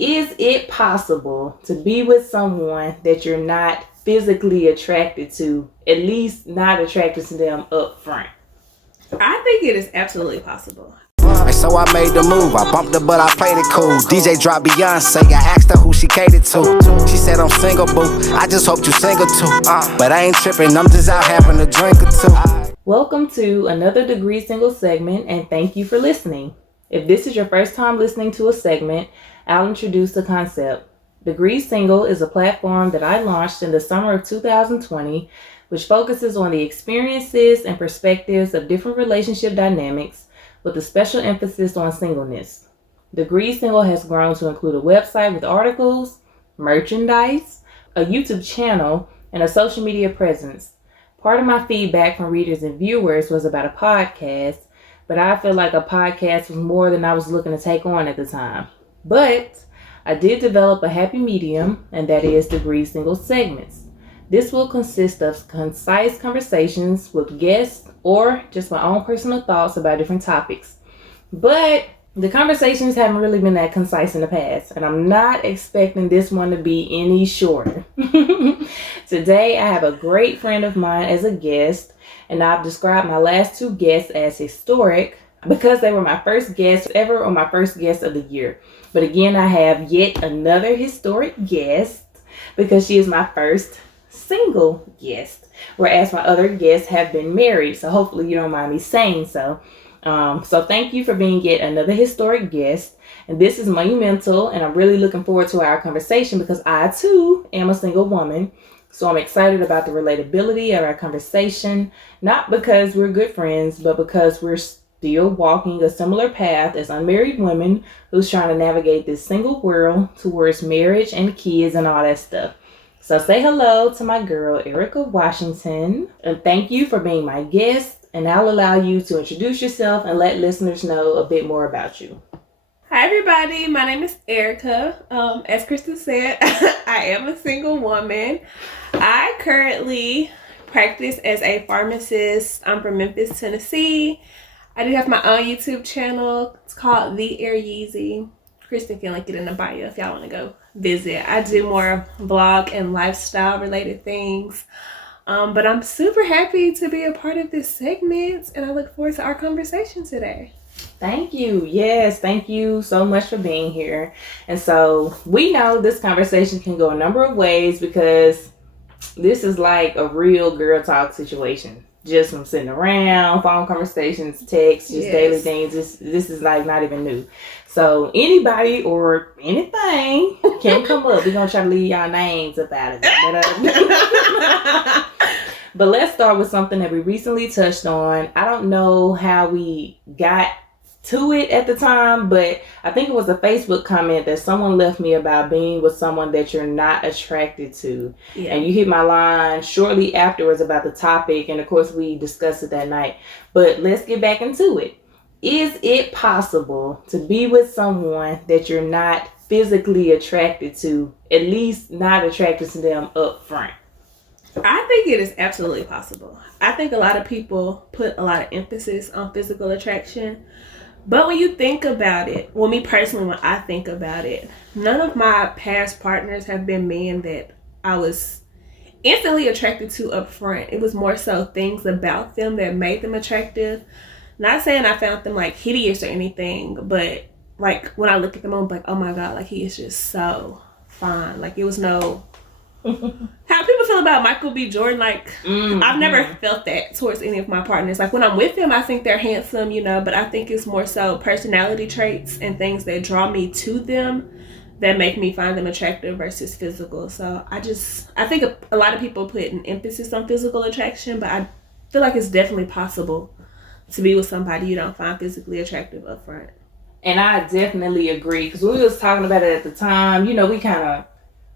Is it possible to be with someone that you're not physically attracted to, at least not attracted to them up front? I think it is absolutely possible. And so I made the move. I bumped her, but I played it cool. DJ dropped Beyonce. I asked her who she catered to. She said I'm single, boo. I just hope you single too. But I ain't tripping. I'm just out having a drink or two. Welcome to another Degree Single segment, and thank you for listening. If this is your first time listening to a segment, I'll introduce the concept. Degree Single is a platform that I launched in the summer of 2020, which focuses on the experiences and perspectives of different relationship dynamics with a special emphasis on singleness. Degree Single has grown to include a website with articles, merchandise, a YouTube channel, and a social media presence. Part of my feedback from readers and viewers was about a podcast, but I feel like a podcast was more than I was looking to take on at the time. But I did develop a happy medium, and that is Degree Single segments. This will consist of concise conversations with guests or just my own personal thoughts about different topics. But the conversations haven't really been that concise in the past, and I'm not expecting this one to be any shorter. Today, I have a great friend of mine as a guest, and I've described my last two guests as historic because they were my first guests ever or my first guest of the year. But again, I have yet another historic guest because she is my first single guest, whereas my other guests have been married. So hopefully you don't mind me saying so. So thank you for being yet another historic guest. And this is monumental, and I'm really looking forward to our conversation because I too am a single woman. So I'm excited about the relatability of our conversation, not because we're good friends, but because we're still walking a similar path as unmarried women who's trying to navigate this single world towards marriage and kids and all that stuff. So say hello to my girl, Erika Washington, and thank you for being my guest, and I'll allow you to introduce yourself and let listeners know a bit more about you. Hi everybody, my name is Erika. As Krista said, I am a single woman. I currently practice as a pharmacist. I'm from Memphis, Tennessee. I do have my own YouTube channel. It's called The Air Yeezy. Kristen can link it in the bio if y'all want to go visit. I do more vlog and lifestyle related things. But I'm super happy to be a part of this segment, and I look forward to our conversation today. Thank you. Yes, thank you so much for being here. And so we know this conversation can go a number of ways because this is like a real girl talk situation. Just from sitting around, phone conversations, texts, just daily things. This is like not even new. So anybody or anything can come up. We're going to try to leave y'all names up out of it. But let's start with something that we recently touched on. I don't know how we got to it at the time, but I think it was a Facebook comment that someone left me about being with someone that you're not attracted to. Yeah. And you hit my line shortly afterwards about the topic, and of course we discussed it that night. But let's get back into it. Is it possible to be with someone that you're not physically attracted to, at least not attracted to them up front? I think it is absolutely possible. I think a lot of people put a lot of emphasis on physical attraction. But when you think about it, well, me personally, when I think about it, none of my past partners have been men that I was instantly attracted to up front. It was more so things about them that made them attractive. Not saying I found them like hideous or anything, but like when I look at them, I'm like, oh my God, like he is just so fine. Like it was no... How people feel about Michael B. Jordan, like I've never felt that towards any of my partners. Like when I'm with them, I think they're handsome, you know, but I think it's more so personality traits and things that draw me to them that make me find them attractive versus physical. So I think a lot of people put an emphasis on physical attraction, but I feel like it's definitely possible to be with somebody you don't find physically attractive up front. And I definitely agree, because we was talking about it at the time, you know,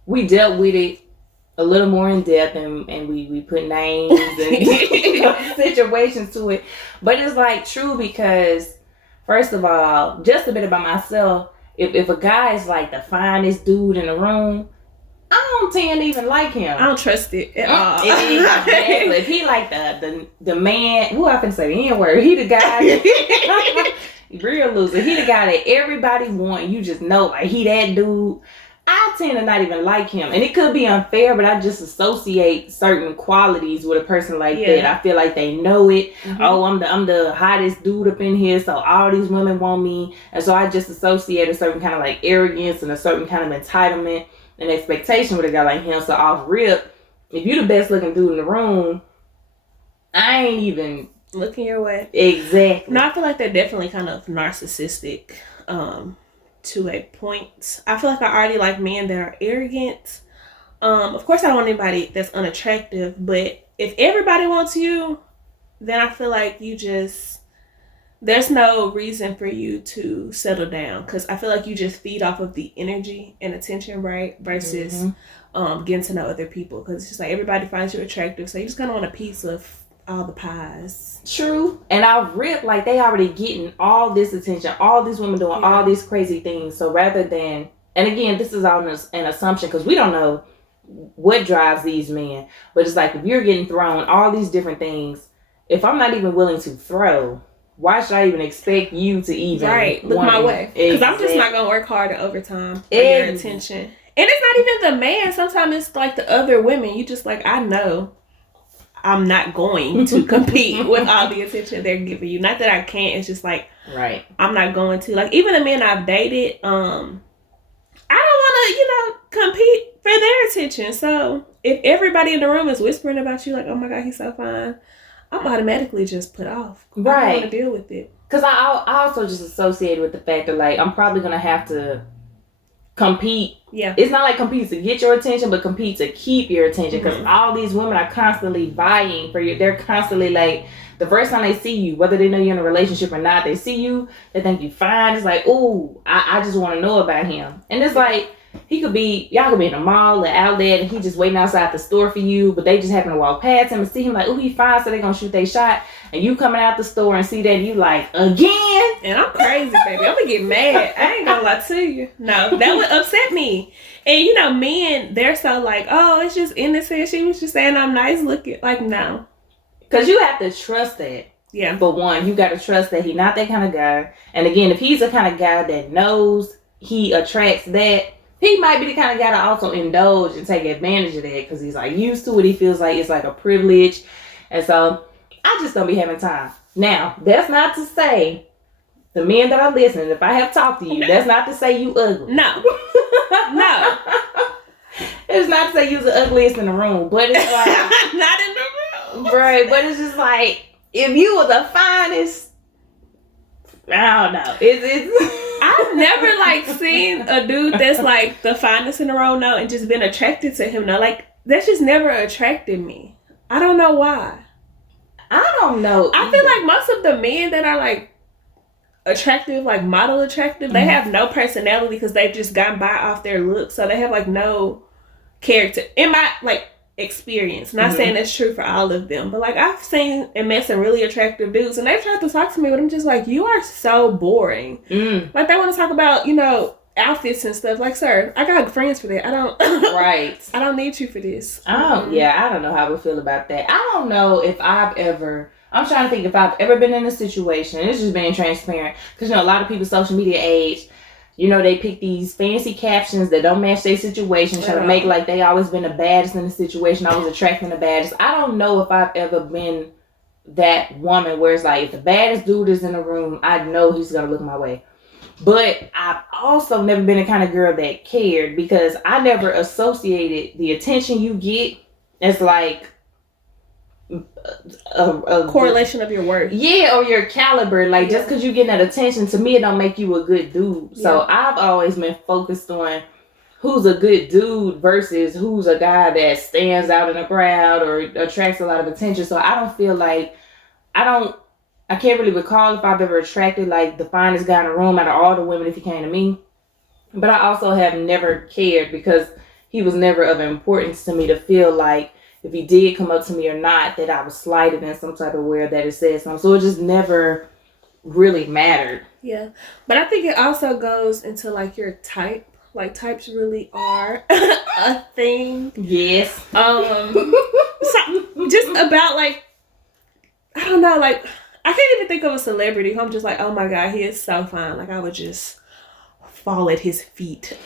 we dealt with it a little more in depth, and we put names and situations to it. But it's like true because, first of all, just a bit about myself, if a guy is like the finest dude in the room, I don't tend to even like him. I don't trust it at all. If he like the man, I can say the N-word, he the guy. real loser. He the guy that everybody want. You just know, like, he that dude. I tend to not even like him. And it could be unfair, but I just associate certain qualities with a person like that. I feel like they know it. Mm-hmm. Oh, I'm the hottest dude up in here, so all these women want me. And so I just associate a certain kind of like arrogance and a certain kind of entitlement and expectation with a guy like him. So off rip, if you the best looking dude in the room, I ain't even looking your way. Exactly. No, I feel like they're definitely kind of narcissistic. To a point. I feel like I already like men that are arrogant. Of course I don't want anybody that's unattractive, but if everybody wants you, then I feel like there's no reason for you to settle down, because I feel like you just feed off of the energy and attention, right? Versus getting to know other people, because it's just like everybody finds you attractive, so you just kind of want a piece of all the pies. True. And I'll rip, like, they already getting all this attention, all these women doing all these crazy things. So rather than, and again, this is all an assumption, because we don't know what drives these men, but it's like, if you're getting thrown all these different things, if I'm not even willing to throw, why should I even expect you to even look my way? Because I'm just not gonna work hard at overtime for your attention. And it's not even the man. Sometimes it's like the other women. You just like, I know I'm not going to compete with all the attention they're giving you. Not that I can't. It's just like, I'm not going to. Like, even the men I've dated, I don't want to, compete for their attention. So if everybody in the room is whispering about you, like, oh my God, he's so fine, I'm automatically just put off. I don't want to deal with it. Because I also just associate with the fact that, like, I'm probably going to have to compete. It's not like compete to get your attention, but compete to keep your attention, because all these women are constantly vying for you. They're constantly like, the first time they see you, whether they know you're in a relationship or not, they see you, they think you fine. It's like, ooh, I just want to know about him. And it's like, y'all could be in the mall or outlet, and he just waiting outside the store for you, but they just happen to walk past him and see him, like, ooh, he fine, so they gonna shoot their shot. And you coming out the store and see that, and you like, again? And I'm crazy, baby. I'm gonna get mad. I ain't gonna lie to you. No, that would upset me. And men, they're so like, oh, it's just innocent. She was just saying I'm nice looking. Like, no. Because you have to trust that. Yeah. For one, you got to trust that he's not that kind of guy. And again, if he's the kind of guy that knows he attracts that, he might be the kind of guy to also indulge and take advantage of that, because he's like used to it. He feels like it's like a privilege. And so I just don't be having time. Now, that's not to say, the men that are listening, if I have talked to you, that's not to say you ugly. No. No. It's not to say you're the ugliest in the room, but it's like not in the room. Right, but it's just like, if you were the finest, I don't know. It's I've never like seen a dude that's like the finest in the room now and just been attracted to him now. Like, that's just never attracted me. I don't know why. I don't know. I feel like most of the men that are like attractive, like model attractive, they have no personality because they've just gotten by off their looks. So they have like no character. In my like experience, not saying that's true for all of them, but like I've seen and met some really attractive dudes and they've tried to talk to me, but I'm just like, you are so boring. Like, they want to talk about, outfits and stuff. Like, sir, I got friends for that. I don't I don't need you for this. Oh, yeah, I don't know how I would feel about that. I don't know if I'm trying to think if I've ever been in a situation, and it's just being transparent, because a lot of people social media age, they pick these fancy captions that don't match their situation, try to make like they always been the baddest in the situation, always attracting the baddest. I don't know if I've ever been that woman where it's like, if the baddest dude is in the room, I know he's gonna look my way. But I've also never been the kind of girl that cared, because I never associated the attention you get as like a correlation of your worth. Yeah, or your caliber. Like, just because you getting that attention, to me, it don't make you a good dude. So I've always been focused on who's a good dude versus who's a guy that stands out in a crowd or attracts a lot of attention. So I don't feel like, I can't really recall if I've ever attracted like the finest guy in the room out of all the women if he came to me. But I also have never cared, because he was never of importance to me to feel like if he did come up to me or not, that I was slighted in some type of way, that it said something. So it just never really mattered. Yeah. But I think it also goes into like your type. Like, types really are a thing. Yes. So just about like, I don't know, like, I can't even think of a celebrity who I'm just like, oh my God, he is so fine. Like, I would just fall at his feet.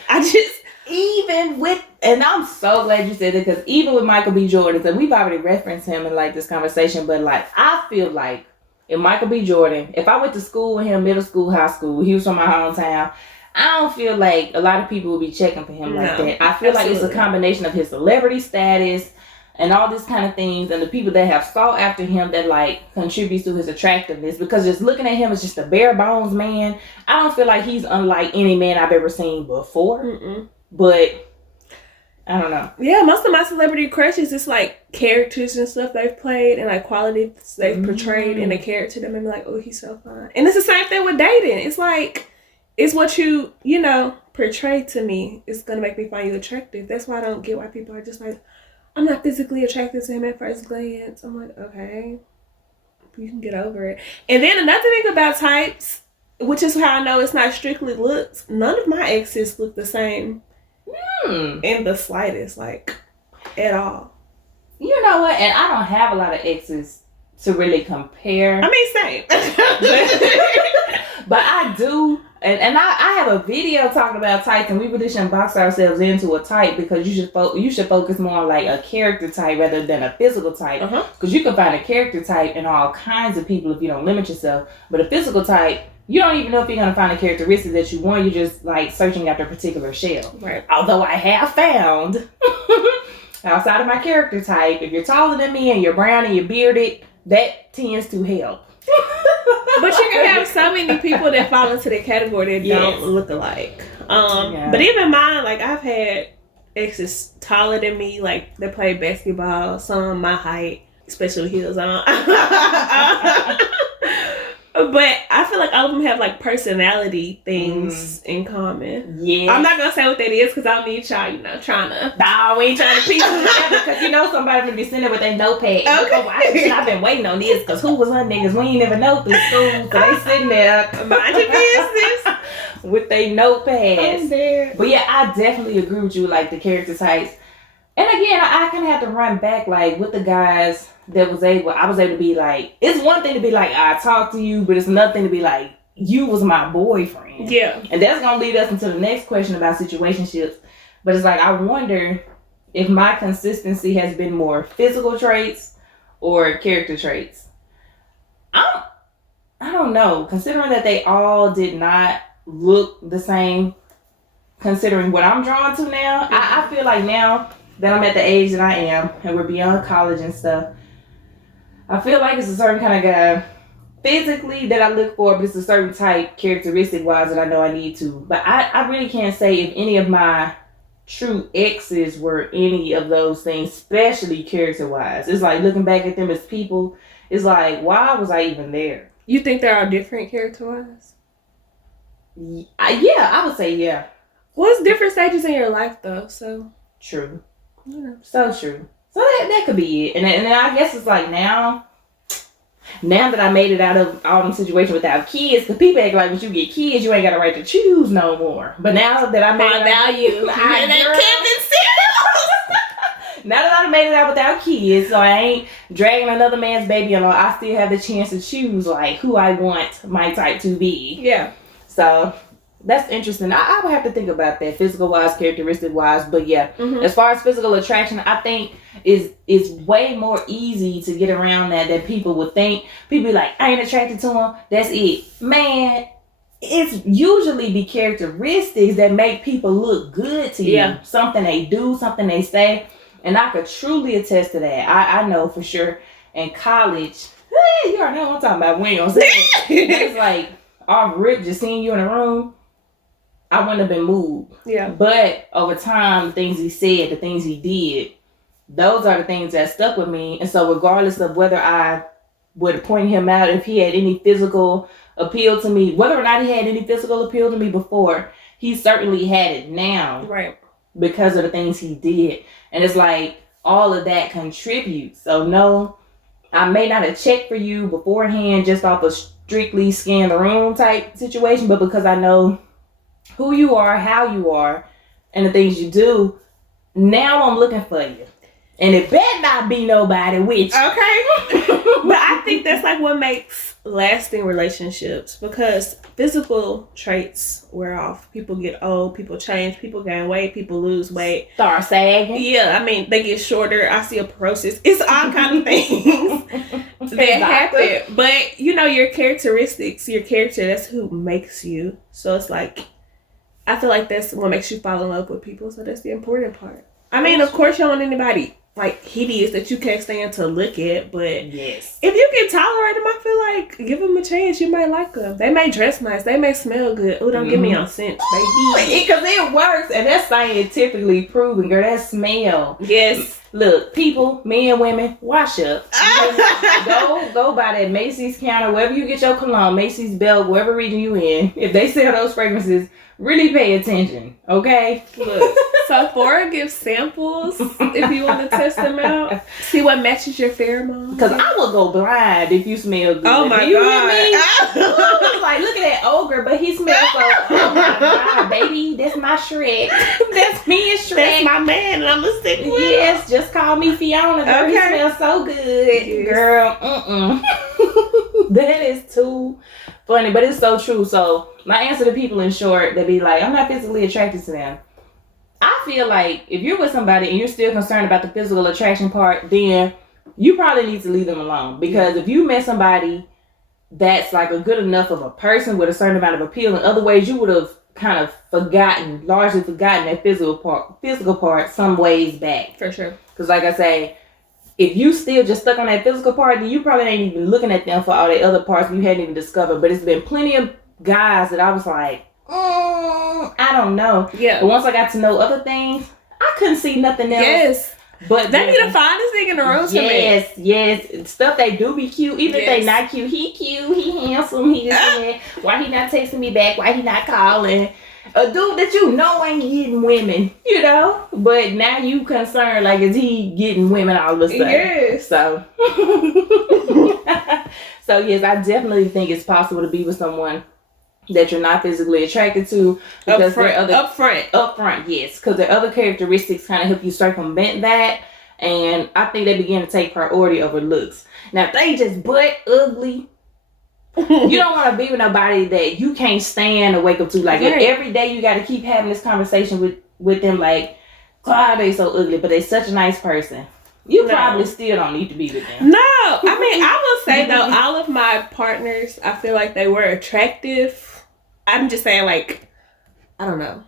Even with, and I'm so glad you said it, because even with Michael B. Jordan, and we've already referenced him in like this conversation, but like I feel like if Michael B. Jordan, if I went to school with him, middle school, high school, he was from my hometown, I don't feel like a lot of people would be checking for him like that. I feel like it's a combination of his celebrity status and all these kind of things, and the people that have sought after him that like contributes to his attractiveness, because just looking at him as just a bare bones man, I don't feel like he's unlike any man I've ever seen before. Mm-mm. But I don't know. Yeah, most of my celebrity crushes is like characters and stuff they've played and like qualities they've portrayed in a character that made me like, oh, he's so fine. And it's the same thing with dating. It's like, it's what you portray to me is gonna make me find you attractive. That's why I don't get why people are just like, I'm not physically attracted to him at first glance. I'm like, okay, you can get over it. And then another thing about types, which is how I know it's not strictly looks, none of my exes look the same in the slightest, like, at all. You know what? And I don't have a lot of exes to really compare. I mean, same. But I do. And I have a video talking about types, and we really shouldn't box ourselves into a type, because you should focus more on like a character type rather than a physical type. Because you can find a character type in all kinds of people if you don't limit yourself. But a physical type, you don't even know if you're going to find a characteristic that you want. You're just like searching after a particular shell. Right. Although I have found outside of my character type, if you're taller than me and you're brown and you're bearded, that tends to help. But you can have so many people that fall into the category that don't look alike. But even mine, like, I've had exes taller than me, like, they play basketball, some my height, especially heels on. But I feel like all of them have like personality things in common. Yeah. I'm not going to say what that is, because I don't need y'all, trying to. No, we ain't trying to piece it together, because somebody gonna be sitting there with their notepad. Okay. I've been waiting on this, because who was her niggas? We ain't never know through school. So they sitting there. Mind your business. With their notepads. I'm there. But yeah, I definitely agree with you, like the character types. And again, I kind of have to run back, like, with the guys that I was able to be like, it's one thing to be like, I talk to you, but it's another thing to be like, you was my boyfriend. Yeah. And that's going to lead us into the next question about situationships. But it's like, I wonder if my consistency has been more physical traits or character traits. I don't know. Considering that they all did not look the same, considering what I'm drawn to now, I feel like now that I'm at the age that I am, and we're beyond college and stuff, I feel like it's a certain kind of guy physically that I look for, but it's a certain type characteristic wise that I know I need to. But I really can't say if any of my true exes were any of those things, especially character wise. It's like looking back at them as people, it's like, why was I even there? You think there are different character wise? Yeah, I would say yeah. What's different stages in your life though? So true. Yeah. So true. So that could be it. And I guess it's like now that I made it out of all them situations without kids, because people act like when you get kids, you ain't got a right to choose no more. But now that I made now that I made it out without kids, so I ain't dragging another man's baby along, I still have the chance to choose like who I want my type to be. Yeah. So that's interesting. I would have to think about that, physical wise, characteristic wise. But yeah, as far as physical attraction, I think is way more easy to get around that than people would think. People be like, I ain't attracted to him. That's it. Man, it's usually the characteristics that make people look good to you. Yeah. Something they do, something they say. And I could truly attest to that. I know for sure. In college, you already know what I'm talking about. We ain't gonna say it. It's like, off rip, just seeing you in a room, I wouldn't have been moved. Yeah. But over time, the things he said, the things he did, those are the things that stuck with me. And so regardless of whether I would point him out, if he had any physical appeal to me, whether or not he had any physical appeal to me before, he certainly had it now. Right. Because of the things he did. And it's like all of that contributes. So no, I may not have checked for you beforehand just off a strictly scan the room type situation, but because I know who you are, how you are, and the things you do, now I'm looking for you. And it better not be nobody with you. Okay. But I think that's like what makes lasting relationships, because physical traits wear off. People get old, people change, people gain weight, people lose weight. Start sagging. Yeah, I mean, they get shorter, osteoporosis. It's all kind of things that happen. But, you know, your characteristics, your character, that's who makes you. So it's like, I feel like that's what makes you fall in love with people. So that's the important part. I mean, of course, you don't want anybody like hideous that you can't stand to look at, but yes, if you can tolerate them, I feel like give them a chance. You might like them. They may dress nice. They may smell good. Oh, don't get me on scent, baby. Because it works, and that's scientifically proven, girl. That smell. Yes. Look, people, men, women, wash up. go by that Macy's counter, wherever you get your cologne, Macy's, Bell, wherever region you in. If they sell those fragrances, really pay attention, okay? Look, Sephora gives samples if you want to test them out. See what matches your pheromone. Because I will go blind if you smell good. Oh my God. Hear me? I was like, look at that ogre, but he smells so, oh my God, baby, that's my Shrek. That's me and Shrek. That's my man, and I'm going to stick with him. Yes, just call me Fiona, girl. Okay. He smells so good. Yes. Girl, That is too funny, but it's so true. So my answer to people, in short, they be like, I'm not physically attracted to them. I feel like if you're with somebody and you're still concerned about the physical attraction part, then you probably need to leave them alone. Because if you met somebody that's like a good enough of a person with a certain amount of appeal, in other ways, you would have kind of largely forgotten that physical part some ways back. For sure. Because like I say, if you still just stuck on that physical part, then you probably ain't even looking at them for all the other parts you hadn't even discovered. But it's been plenty of guys that I was like, I don't know. Yeah. But once I got to know other things, I couldn't see nothing else. Yes. But they be the finest thing in the room to me. Yes. Stuff they do be cute. Even if they not cute, he cute, he handsome, he just why he not texting me back, why he not calling. A dude that you know ain't getting women, you know? But now you concerned, like, is he getting women all of a sudden? Yes. So, so yes, I definitely think it's possible to be with someone that you're not physically attracted to. Because up front, yes. Because their other characteristics kind of help you circumvent that. And I think they begin to take priority over looks. Now, if they just butt ugly, you don't want to be with nobody that you can't stand or wake up to. Like, every day you got to keep having this conversation with them, like, God, they so ugly, but they such a nice person. You probably still don't need to be with them. No. I mean, I will say, though, all of my partners, I feel like they were attractive. I'm just saying, like, I don't know.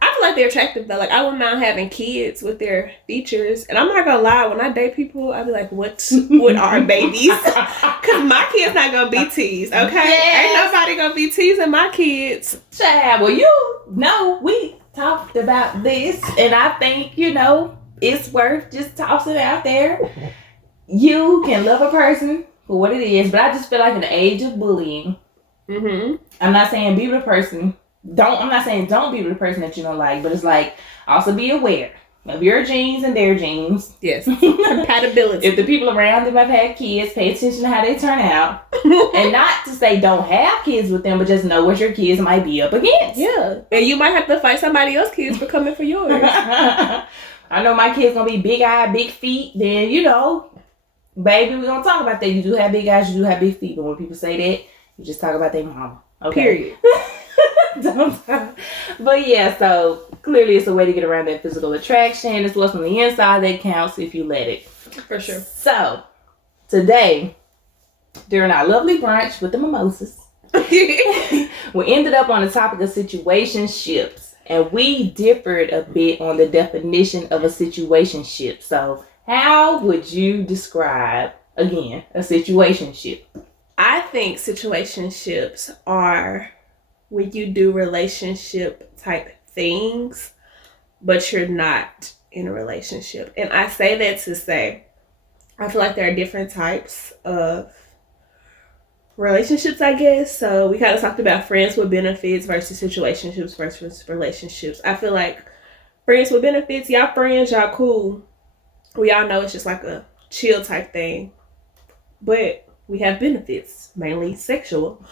I feel like they're attractive, though. Like, I wouldn't mind having kids with their features. And I'm not going to lie, when I date people, I be like, what are babies? Because my kid's not going to be teased, okay? Yes. Ain't nobody going to be teasing my kids. Child, well, you know, we talked about this. And I think, you know, it's worth just tossing out there. You can love a person for what it is. But I just feel like in the age of bullying, I'm not saying be with a person. I'm not saying don't be with a person that you don't like, but it's like also be aware of your genes and their genes. Yes. Compatibility. If the people around them have had kids, pay attention to how they turn out. And not to say don't have kids with them, but just know what your kids might be up against. Yeah. And you might have to fight somebody else's kids for coming for yours. I know my kids gonna be big eyed, big feet, then you know, baby, we're gonna talk about that. You do have big eyes, you do have big feet, but when people say that, you just talk about their mama. Okay. Period. But yeah, so clearly it's a way to get around that physical attraction. It's what's on the inside that counts if you let it. For sure. So today, during our lovely brunch with the mimosas, we ended up on the topic of situationships, and we differed a bit on the definition of a situationship. So how would you describe, again, a situationship? I think situationships are when you do relationship type things, but you're not in a relationship. And I say that to say, I feel like there are different types of relationships, I guess. So we kind of talked about friends with benefits versus situationships versus relationships. I feel like friends with benefits, y'all friends, y'all cool. We all know it's just like a chill type thing. But we have benefits, mainly sexual.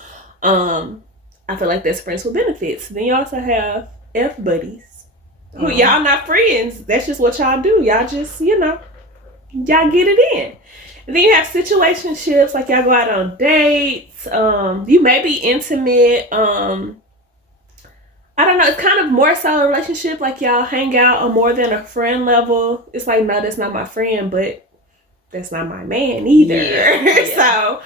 I feel like that's friends with benefits. Then you also have F buddies. Who y'all not friends. That's just what y'all do. Y'all just, you know, y'all get it in. And then you have situationships, like y'all go out on dates. You may be intimate. I don't know. It's kind of more so a relationship, like y'all hang out on more than a friend level. It's like, no, that's not my friend, but that's not my man either. Yeah. So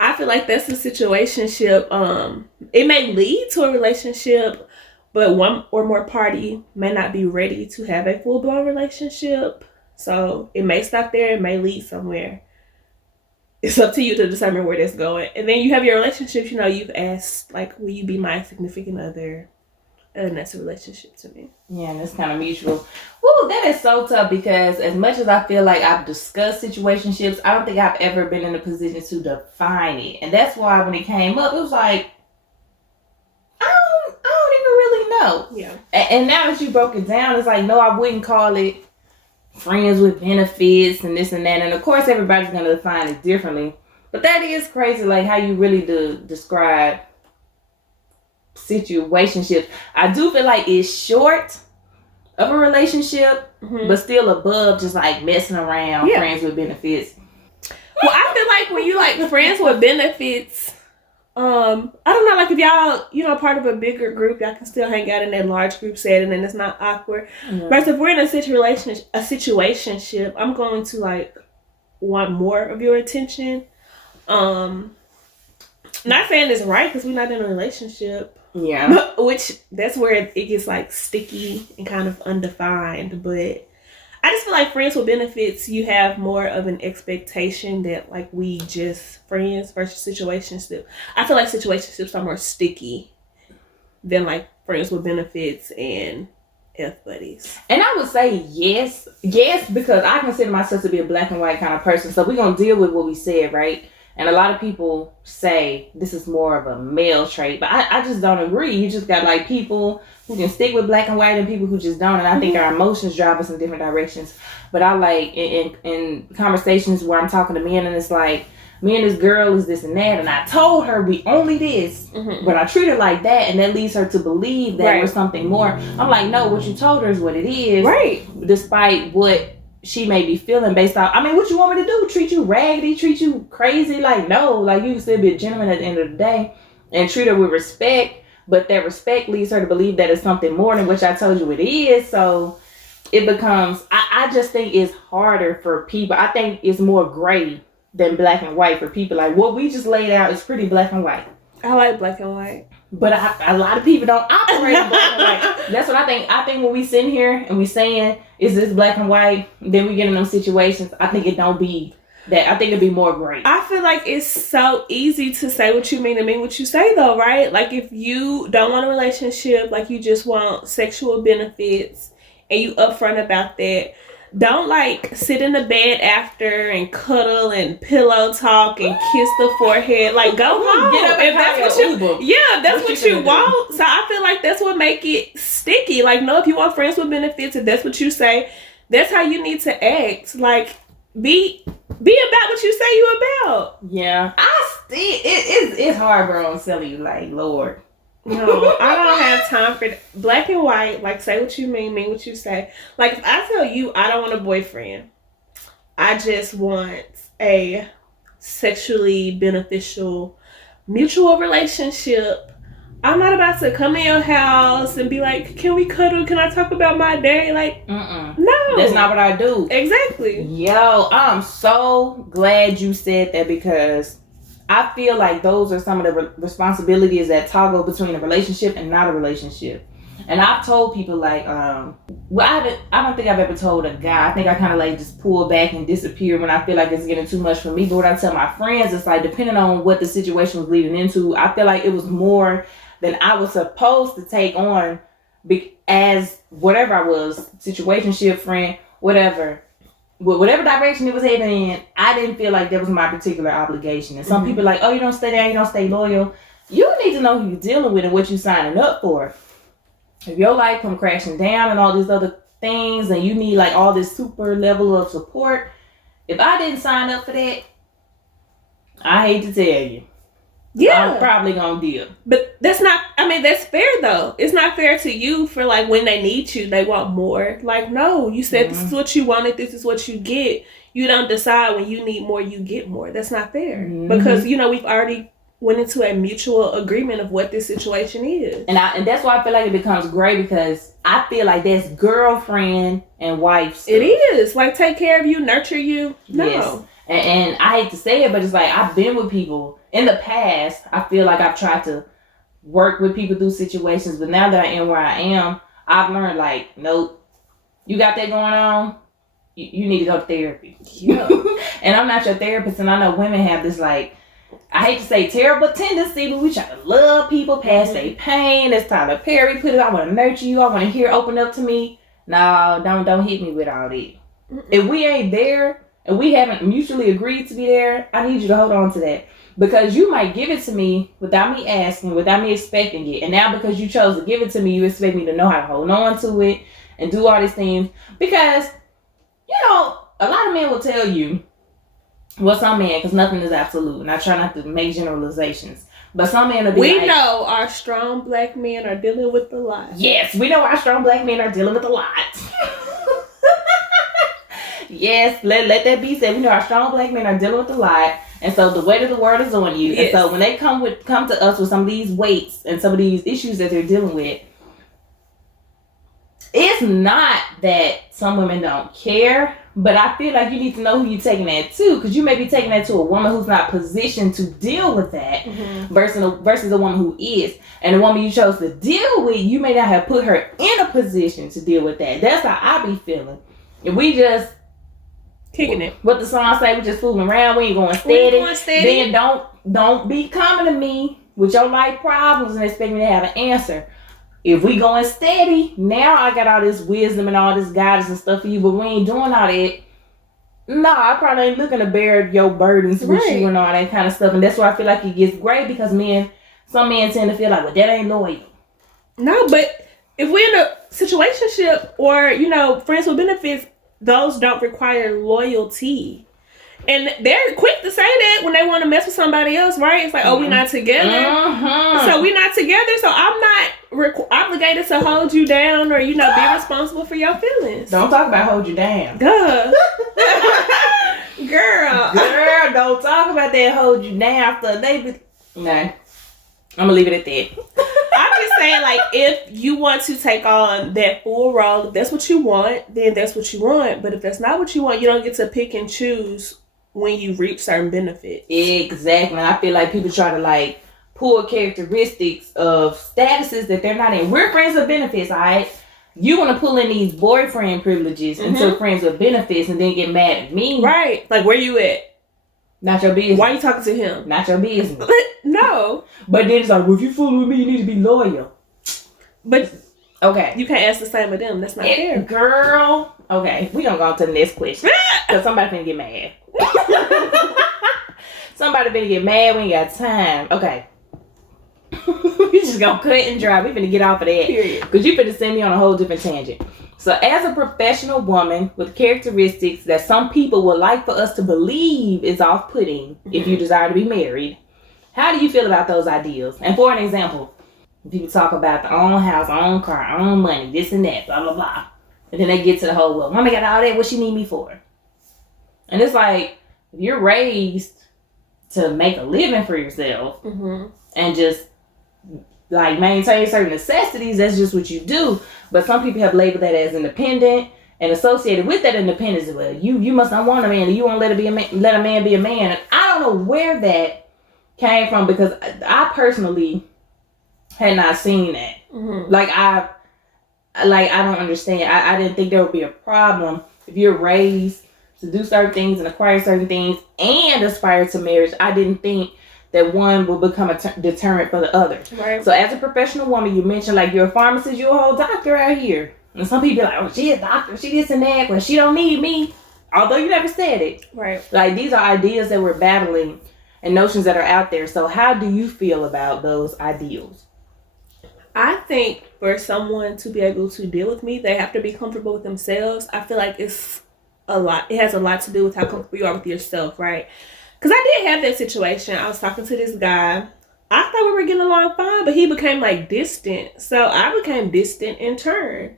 I feel like that's a situationship. It may lead to a relationship, but one or more party may not be ready to have a full-blown relationship. So it may stop there. It may lead somewhere. It's up to you to determine where that's going. And then you have your relationships. You know, you've asked, like, will you be my significant other? And that's a relationship to me. Yeah, and it's kind of mutual. Ooh, that is so tough, because as much as I feel like I've discussed situationships, I don't think I've ever been in a position to define it. And that's why when it came up, it was like, I don't even really know. Yeah. And now that you broke it down, it's like, no, I wouldn't call it friends with benefits and this and that. And of course, everybody's going to define it differently. But that is crazy, like how you really describe situationships. I do feel like it's short of a relationship, but still above just like messing around, friends with benefits. Well, I feel like when you like friends with benefits, I don't know, like if y'all, you know, part of a bigger group, y'all can still hang out in that large group setting and it's not awkward. Whereas if we're in a situationship, I'm going to like want more of your attention. Not saying it's right because we're not in a relationship. Yeah. Which, that's where it gets like sticky and kind of undefined. But I just feel like friends with benefits, you have more of an expectation that like we just friends versus situationships. I feel like situationships are more sticky than like friends with benefits and F buddies. And I would say yes, because I consider myself to be a black and white kind of person. So we're going to deal with what we said, right? And a lot of people say this is more of a male trait, but I just don't agree. You just got like people who can stick with black and white and people who just don't. And I think our emotions drive us in different directions. But I like in conversations where I'm talking to men and it's like, me and this girl is this and that. And I told her we only this, but I treat her like that. And that leads her to believe that we're something more. I'm like, no, what you told her is what it is. Right. Despite what she may be feeling based off, I mean, what you want me to do? Treat you raggedy? Treat you crazy? Like, no, like you can still be a gentleman at the end of the day and treat her with respect, but that respect leads her to believe that it's something more than what I told you it is. So it becomes, I just think it's harder for people. I think it's more gray than black and white for people. Like what we just laid out is pretty black and white. I like black and white. But a lot of people don't operate in black and white. That's what I think. I think when we sitting here and we saying, is this black and white? Then we get in those situations. I think it don't be that. I think it'd be more gray. I feel like it's so easy to say what you mean and mean what you say though, right? Like if you don't want a relationship, like you just want sexual benefits and you upfront about that, don't like sit in the bed after and cuddle and pillow talk and kiss the forehead. Like go home. Get up and that's what you, that's what you want. So I feel like that's what make it sticky. Like no, if you want friends with benefits, if that's what you say, that's how you need to act. Like be about what you say you about. Yeah, it's hard, bro. I'm telling you, like Lord. No, I don't have time for that. Black and white, like say what you mean what you say. Like if I tell you I don't want a boyfriend, I just want a sexually beneficial mutual relationship. I'm not about to come in your house and be like, can we cuddle? Can I talk about my day? Like, no. That's not what I do. Exactly. Yo, I'm so glad you said that because I feel like those are some of the responsibilities that toggle between a relationship and not a relationship. And I've told people like, I don't think I've ever told a guy. I think I kind of like just pull back and disappear when I feel like it's getting too much for me. But what I tell my friends, it's like depending on what the situation was leading into, I feel like it was more than I was supposed to take on as whatever I was, situationship, friend, whatever. Whatever direction it was heading in, I didn't feel like that was my particular obligation. And some people are like, oh, you don't stay there, you don't stay loyal. You need to know who you're dealing with and what you're signing up for. If your life come crashing down and all these other things and you need like all this super level of support, if I didn't sign up for that, I hate to tell you, Yeah. I'm probably gonna deal. But that's not, I mean, that's fair though. It's not fair to you for like when they need you, they want more. Like, no, you said this is what you wanted, this is what you get. You don't decide when you need more, you get more. That's not fair. Because, you know, we've already went into a mutual agreement of what this situation is. And that's why I feel like it becomes great, because I feel like that's girlfriend and wife stuff. It is. Like, take care of you, nurture you. No. Yes. And I hate to say it, but it's like, I've been with people in the past. I feel like I've tried to work with people through situations, but now that I am where I am, I've learned, like, nope, you got that going on, you need to go to therapy. Yeah. And I'm not your therapist, and I know women have this, like, I hate to say terrible tendency, but we try to love people past their pain. As Tyler Perry put it, I want to nurture you, I want to hear open up to me. No, don't hit me with all that. If we ain't there, and we haven't mutually agreed to be there, I need you to hold on to that. Because you might give it to me without me asking, without me expecting it. And now because you chose to give it to me, you expect me to know how to hold on to it and do all these things. Because, you know, a lot of men will tell you, well, some men, because nothing is absolute, and I try not to make generalizations. But some men will be we know our strong black men are dealing with a lot. Yes, we know our strong black men are dealing with a lot. Yes, let that be said. We know our strong black men are dealing with a lot, and so the weight of the world is on you. Yes. And so when they come to us with some of these weights and some of these issues that they're dealing with, it's not that some women don't care, but I feel like you need to know who you're taking that to, because you may be taking that to a woman who's not positioned to deal with that, versus a woman who is. And the woman you chose to deal with, you may not have put her in a position to deal with that. That's how I be feeling. If we just kicking it, what the song say, we just fooling around, we ain't going steady. Then don't be coming to me with your life problems and expect me to have an answer. If we going steady, now I got all this wisdom and all this guidance and stuff for you, but we ain't doing all that. No, I probably ain't looking to bear your burdens with you and all that kind of stuff. And that's why I feel like it gets great, because some men tend to feel like, well, that ain't loyal. No, but if we're in a situationship or, you know, friends with benefits, those don't require loyalty. And they're quick to say that when they want to mess with somebody else, right? It's like, oh, we're not together. So we're not together, so I'm not obligated to hold you down or, you know, be responsible for your feelings. Don't talk about hold you down. Duh. Girl, don't talk about that hold you down stuff. Nah, I'm gonna leave it at that. I'm just saying, like, if you want to take on that full role, if that's what you want, then that's what you want. But if that's not what you want, you don't get to pick and choose when you reap certain benefits. Exactly. I feel like people try to, like, pull characteristics of statuses that they're not in. We're friends with benefits, all right? You want to pull in these boyfriend privileges into friends with benefits and then get mad at me. Right. Like, where you at? Not your business. Why are you talking to him? Not your business. No. But then it's like, well, if you fooling with me, you need to be loyal. But okay, you can't ask the same of them. That's not fair. Girl. Okay, we gonna go on to the next question. Because somebody finna get mad. Somebody finna get mad. We ain't got time. Okay. We just gonna cut and dry. We finna get off of that. Period. Because you finna send me on a whole different tangent. So as a professional woman with characteristics that some people would like for us to believe is off-putting if you desire to be married, how do you feel about those ideals? And for an example, people talk about the own house, own car, own money, this and that, blah, blah, blah. And then they get to the whole, well, mama got all that, what she need me for? And it's like, if you're raised to make a living for yourself and just like maintain certain necessities, that's just what you do. But some people have labeled that as independent, and associated with that independence, well, you must not want a man, you won't let a man be a man. And I don't know where that came from, because I personally had not seen that. Like I don't understand. I didn't think there would be a problem if you're raised to do certain things and acquire certain things and aspire to marriage. I didn't think that one will become a deterrent for the other. Right. So as a professional woman, you mentioned like you're a pharmacist, you're a whole doctor out here. And some people are like, oh, she a doctor, she this and that, but she don't need me. Although you never said it. Right. Like these are ideas that we're battling and notions that are out there. So how do you feel about those ideals? I think for someone to be able to deal with me, they have to be comfortable with themselves. I feel like it's a lot. It has a lot to do with how comfortable you are with yourself, right? Because I did have that situation. I was talking to this guy I thought we were getting along fine, but he became like distant. So I became distant in turn.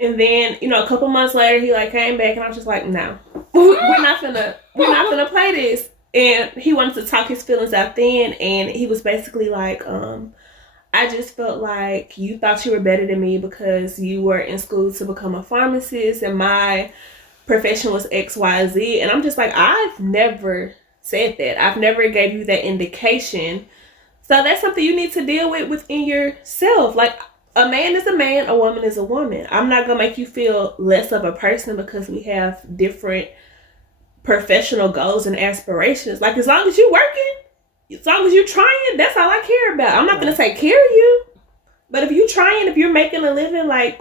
And then, you know, a couple months later, he like came back, and I was just like, no, we're not gonna play this. And he wanted to talk his feelings out then, and he was basically like, I just felt like you thought you were better than me because you were in school to become a pharmacist, and my profession was XYZ. And I'm just like, I've never said that. I've never gave you that indication. So that's something you need to deal with within yourself. Like, a man is a man, a woman is a woman. I'm not going to make you feel less of a person because we have different professional goals and aspirations. Like, as long as you're working, as long as you're trying, that's all I care about. I'm not going to say carry you, but if you're trying, if you're making a living, like,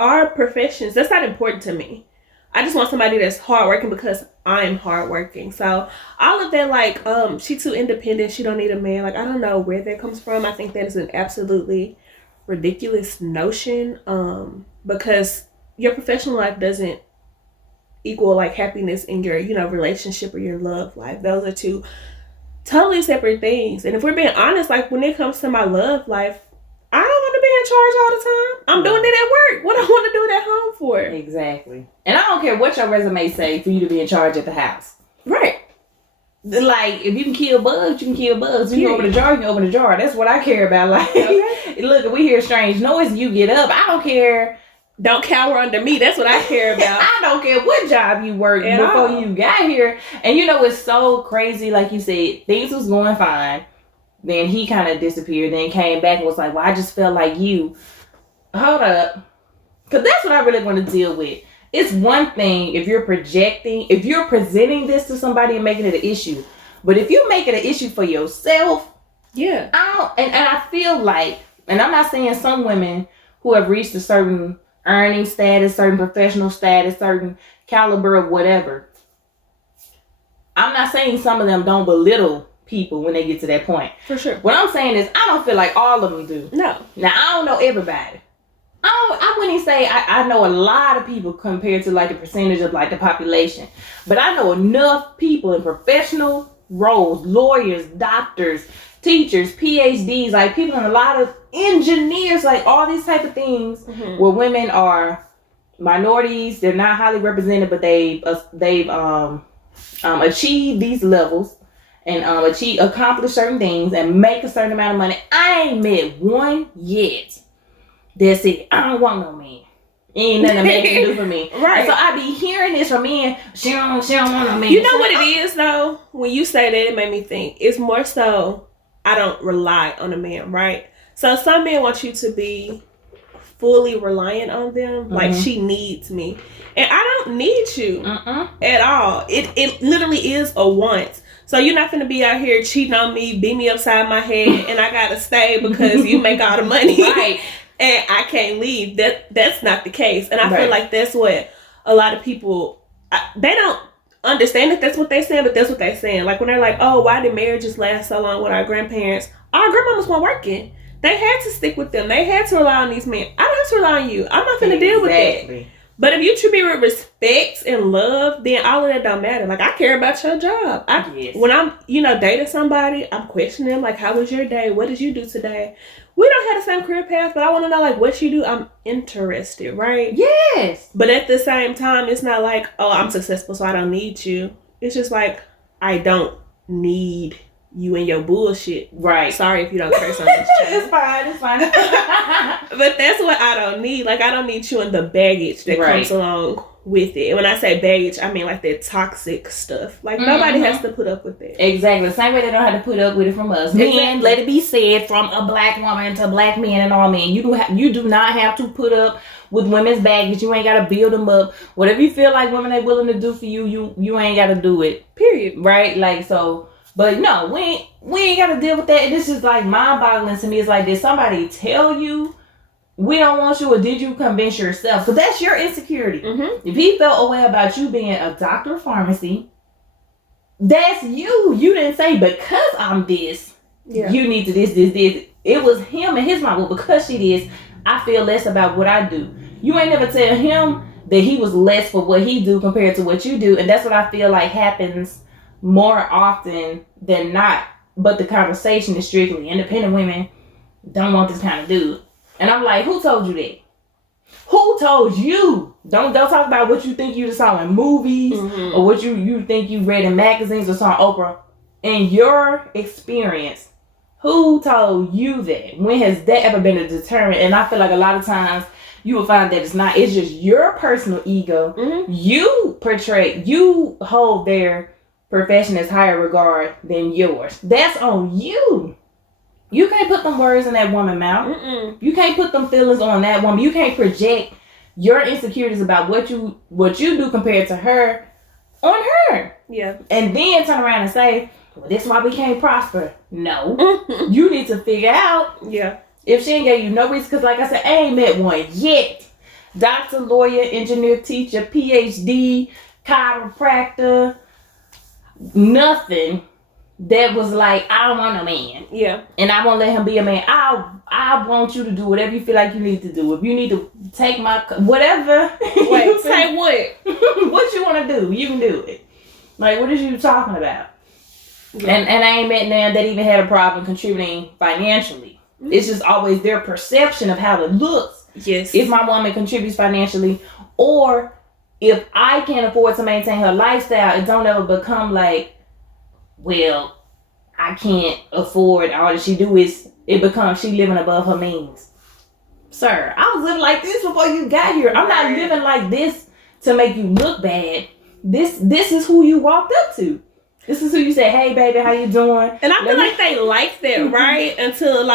our professions, that's not important to me. I just want somebody that's hardworking because I'm hardworking. So all of that, like, she too independent, she don't need a man. Like, I don't know where that comes from. I think that is an absolutely ridiculous notion, because your professional life doesn't equal like happiness in your, you know, relationship or your love life. Those are two totally separate things. And if we're being honest, like, when it comes to my love life, I don't want to be in charge all the time. I'm doing it at work. What I want to do it at home for? Exactly. And I don't care what your resume say for you to be in charge at the house. Right. Like, if you can kill bugs, you can kill bugs. You can open a jar, you can open a jar. That's what I care about. Like, okay. Look, if we hear strange noise, you get up. I don't care. Don't cower under me. That's what I care about. I don't care what job you worked before you got here. And you know, it's so crazy. Like you said, things was going fine. Then he kind of disappeared. Then came back and was like, well, I just felt like you. Hold up. Because that's what I really want to deal with. It's one thing if you're presenting this to somebody and making it an issue. But if you make it an issue for yourself, yeah. I feel like, and I'm not saying some women who have reached a certain earning status, certain professional status, certain caliber of whatever. I'm not saying some of them don't belittle people when they get to that point. For sure. What I'm saying is I don't feel like all of them do. No. Now, I don't know everybody. I wouldn't even say I know a lot of people compared to like the percentage of like the population. But I know enough people in professional roles, lawyers, doctors, teachers, PhDs, like people in a lot of engineers, like all these type of things where women are minorities. They're not highly represented, but they've achieved these levels and accomplish certain things and make a certain amount of money. I ain't met one yet that said, I don't want no man. Ain't nothing man can do for me. Right. And so I be hearing this from men. She don't want no man. You know what it is though? When you say that, it made me think. It's more so I don't rely on a man, right? So some men want you to be fully reliant on them. Like, she needs me. And I don't need you at all. It literally is a want. So you're not going to be out here cheating on me, beat me upside my head, and I got to stay because you make all the money. Right. And I can't leave. That's not the case. And I feel like that's what a lot of people, they don't understand that that's what they're saying, but that's what they're saying. Like, when they're like, oh, why did marriages last so long with our grandparents? Our grandmamas weren't working. They had to stick with them. They had to rely on these men. I don't have to rely on you. I'm not going to deal with that. But if you treat me with respect and love, then all of that don't matter. Like, I care about your job. When I'm, dating somebody, I'm questioning them. Like, how was your day? What did you do today? We don't have the same career path, but I want to know, like, what you do. I'm interested, right? Yes. But at the same time, it's not like, oh, I'm successful, so I don't need you. It's just like, I don't need you and your bullshit. Right. Sorry if you don't curse on this channel. It's fine. But that's what I don't need. Like, I don't need you and the baggage that comes along with it. And when I say baggage, I mean like that toxic stuff. Like, nobody has to put up with that. Exactly. The same way they don't have to put up with it from us. Men, let it be said, from a black woman to black men and all men, you do not have to put up with women's baggage. You ain't got to build them up. Whatever you feel like women ain't willing to do for you, you ain't got to do it. Period. Right? Like, so... But no, we ain't got to deal with that. And this is like mind-boggling to me. It's like, did somebody tell you we don't want you, or did you convince yourself? Because that's your insecurity. If he felt a way about you being a doctor of pharmacy, that's you. You didn't say, because I'm this, you need to this. It was him and his mom. Well, because she this, I feel less about what I do. You ain't never tell him that he was less for what he do compared to what you do. And that's what I feel like happens more often than not but the conversation is strictly independent women don't want this kind of dude. And I'm like, who told you that? Who told you? Don't talk about what you think you saw in movies or what you think you read in magazines or saw on Oprah. In your experience, who told you that? When has that ever been a deterrent? And I feel like a lot of times you will find that it's not. It's just your personal ego. You hold their profession as higher regard than yours. That's on you. You can't put them words in that woman's mouth. You can't put them feelings on that woman. You can't project your insecurities about what you do compared to her on her. Yeah. And then turn around and say, well, this is why we can't prosper. No. You need to figure out. Yeah. If she ain't gave you no reason, because like I said, I ain't met one yet. Doctor, lawyer, engineer, teacher, PhD, chiropractor, nothing that was like, I don't want a man. Yeah. And I won't let him be a man. I want you to do whatever you feel like you need to do. If you need to take my, whatever. Wait, say what? What you want to do, you can do it. Like, what is you talking about? Yeah. And I ain't met none that even had a problem contributing financially. It's just always their perception of how it looks. Yes. If my woman contributes financially, or if I can't afford to maintain her lifestyle, it don't ever become like, well, I can't afford, all that she do is, it becomes she living above her means. Sir, I was living like this before you got here. I'm not living like this to make you look bad. This is who you walked up to. This is who you say, hey baby, how you doing? And I feel like they like that, right? Until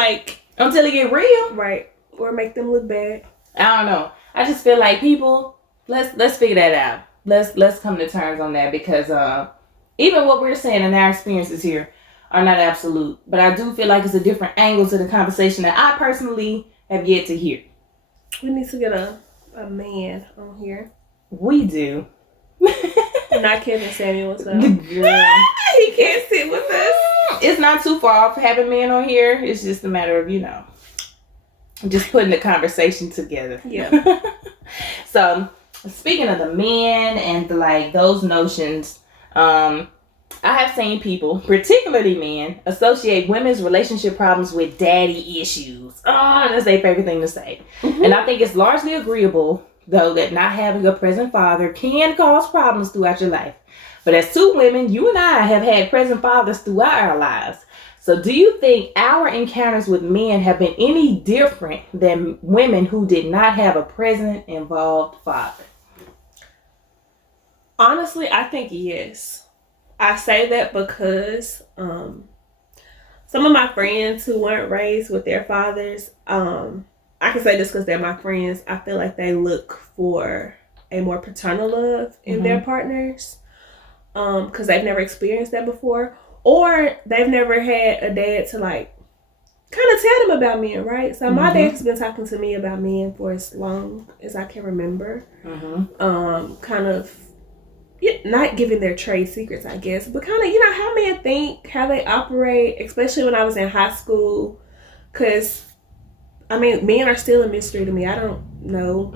it get real. Right. Or make them look bad. I don't know. I just feel like people, let's figure that out. Let's come to terms on that, because even what we're saying in our experiences here are not absolute. But I do feel like it's a different angle to the conversation that I personally have yet to hear. We need to get a man on here. We do. Not Kevin Samuels though. The girl. He can't sit with us. It's not too far off having men on here. It's just a matter of, just putting the conversation together. Yeah. So, speaking of the men and those notions, I have seen people, particularly men, associate women's relationship problems with daddy issues. Oh, that's their favorite thing to say. And I think it's largely agreeable, though, that not having a present father can cause problems throughout your life. But as two women, you and I have had present fathers throughout our lives. So do you think our encounters with men have been any different than women who did not have a present involved father? Honestly, I think yes. I say that because some of my friends who weren't raised with their fathers, I can say this because they're my friends, I feel like they look for a more paternal love in their partners because they've never experienced that before, or they've never had a dad to kind of tell them about men, right? So my dad has been talking to me about men for as long as I can remember. Kind of not giving their trade secrets, I guess, but kind of, how men think, how they operate, especially when I was in high school, because men are still a mystery to me. I don't know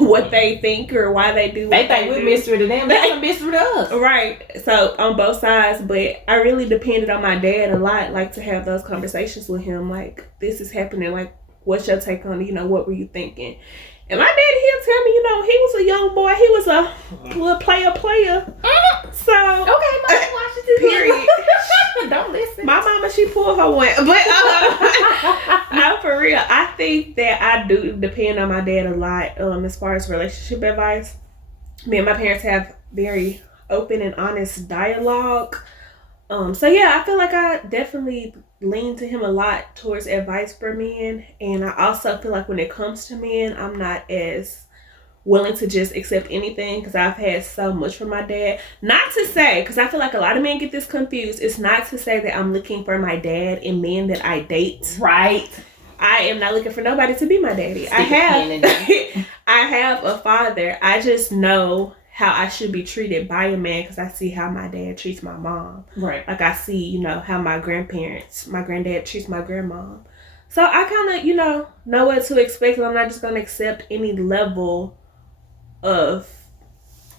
what they think or why they do what they think we're mystery to them. They're a mystery to us. Right. So on both sides, but I really depended on my dad a lot, to have those conversations with him, this is happening, what's your take on it? What were you thinking? And my daddy, he'll tell me, he was a young boy. He was a little player. So, okay, Mama, Washington. Period. Don't listen. My mama, she pulled her one. But, no, for real, I think that I do depend on my dad a lot as far as relationship advice. Me and my parents have very open and honest dialogue. So, yeah, I feel like I definitely lean to him a lot towards advice for men. And I also feel like when it comes to men, I'm not as willing to just accept anything because I've had so much from my dad. Not to say, because I feel like a lot of men get this confused, it's not to say that I'm looking for my dad in men that I date. Right. I am not looking for nobody to be my daddy. I have a father. I just know how I should be treated by a man because I see how my dad treats my mom. Right. I see, how my granddad treats my grandmom. So I kind of, know what to expect, and I'm not just going to accept any level of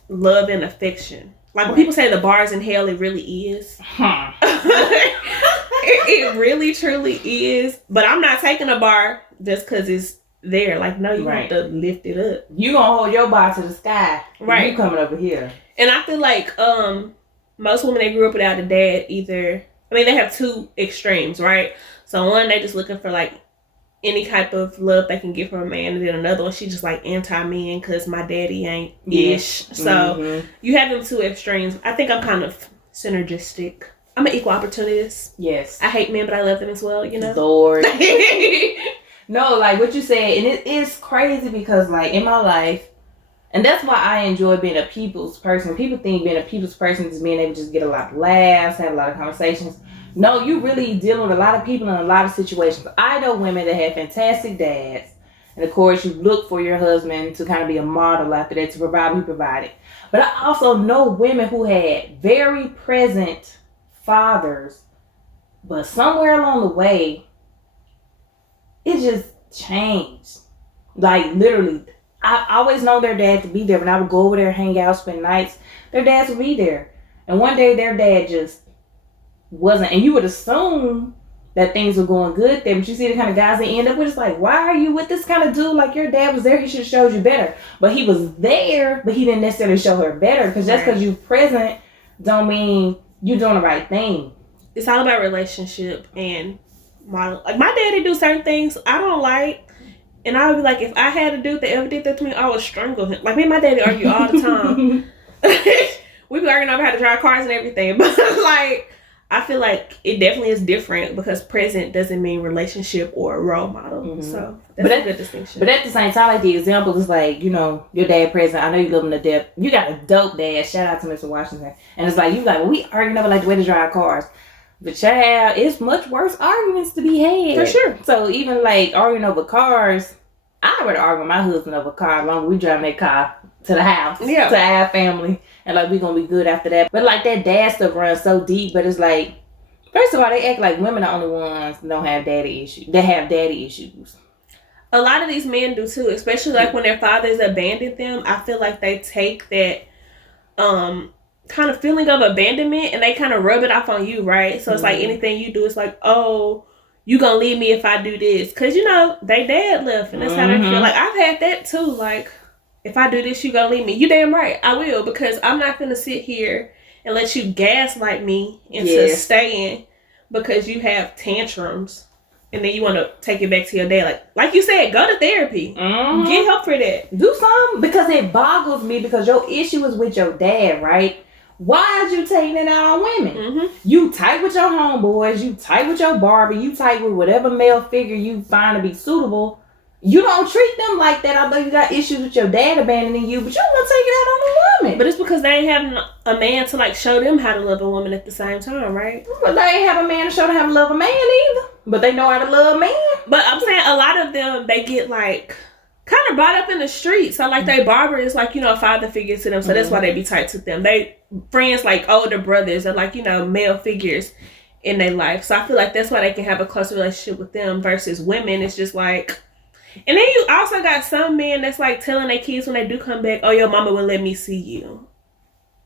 love and affection. When people say the bar is in hell, it really is. It really, truly is. But I'm not taking a bar just because it's there. Like, no, you have to lift it up. You gonna hold your bar to the sky. Right. You coming over here. And I feel like most women that grew up without a dad they have two extremes, right? So one, they just looking for like any type of love they can get from a man, and then another one, she just like anti-men because my daddy ain't ish. So you have them two extremes. I think I'm kind of synergistic. I'm an equal opportunist. Yes. I hate men, but I love them as well, you know? Lord. No, like what you said, and it is crazy because like in my life, and that's why I enjoy being a people's person. People think being a people's person is being able to just get a lot of laughs, have a lot of conversations. No, you really dealing with a lot of people in a lot of situations. I know women that have fantastic dads. And of course, you look for your husband to kind of be a model after that to provide what he provided. But I also know women who had very present fathers, but somewhere along the way, it just changed. Like literally, I always know their dad to be there. When I would go over there, hang out, spend nights, their dads would be there. And one day their dad just wasn't. And you would assume that things were going good there. But you see the kind of guys they end up with, it's like, why are you with this kind of dude? Like, your dad was there. He should have showed you better. But he was there, but he didn't necessarily show her better. Because just because you present don't mean you're doing the right thing. It's all about relationship and model. Like, my daddy do certain things I don't like. And I would be like, if I had a dude that ever did that to me, I would strangle him. Like, me and my daddy argue all the time. We be arguing over how to drive cars and everything. But, like, I feel like it definitely is different because present doesn't mean relationship or a role model. Mm-hmm. So, that's a good distinction. But at the same time, like, the example is like, you know, your dad present. I know you live in the depth. You got a dope dad. Shout out to Mr. Washington. And it's like, you like, well, we arguing over, like, the way to drive cars. But child, it's much worse arguments to be had. For sure. So even like arguing over cars, I would argue with my husband over a car as long as we drive that car to the house, to our family, and like we gonna be good after that. But like that dad stuff runs so deep. But it's like, first of all, they act like women are the only ones that don't have daddy issues. They have daddy issues. A lot of these men do too, especially like when their fathers abandoned them. I feel like they take that kind of feeling of abandonment and they kind of rub it off on you, right? So it's like anything you do, it's like, oh, you gonna leave me if I do this, because you know they dad left, and that's how they feel. Like, I've had that too. Like, if I do this, you gonna leave me. You damn right, I will, because I'm not gonna sit here and let you gaslight me into staying because you have tantrums, and then you want to take it back to your dad. Like you said, go to therapy, get help for that, do something, because it boggles me because your issue is with your dad, right? Why is you taking it out on women? You tight with your homeboys, you tight with your Barbie, you tight with whatever male figure you find to be suitable. You don't treat them like that, although you got issues with your dad abandoning you, but you don't take it out on a woman. But it's because they ain't having a man to like show them how to love a woman at the same time, right? But they ain't have a man to show them how to love a man either. But they know how to love a man. But I'm saying a lot of them, they get like kind of brought up in the street. So like their barber is like, you know, a father figure to them. So that's why they be tight to them. They friends like older brothers or like, you know, male figures in their life. So I feel like that's why they can have a closer relationship with them versus women. It's just like, and then you also got some men that's like telling their kids when they do come back, oh, your mama wouldn't let me see you.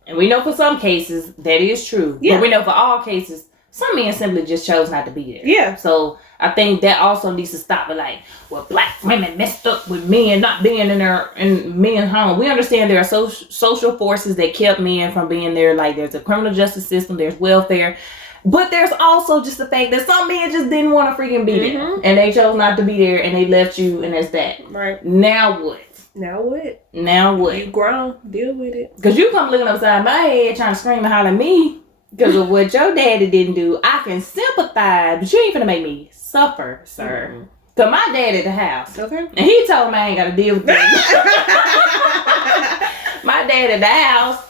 And we know for some cases that is true. Yeah. But we know for all cases, some men simply just chose not to be there. Yeah. So I think that also needs to stop with like, well, black women messed up with men not being in men's home. We understand there are social forces that kept men from being there. Like there's a criminal justice system, there's welfare. But there's also just the fact that some men just didn't want to freaking be there. And they chose not to be there and they left you, and that's that. Right. Now what? Now what? Now what? You grown. Deal with it. Because you come looking upside my head trying to scream and holler at me because of what your daddy didn't do. I can sympathize, but you ain't finna make me suffer, sir. Because my dad at the house. Okay. And he told me I ain't got to deal with that. My dad at the house.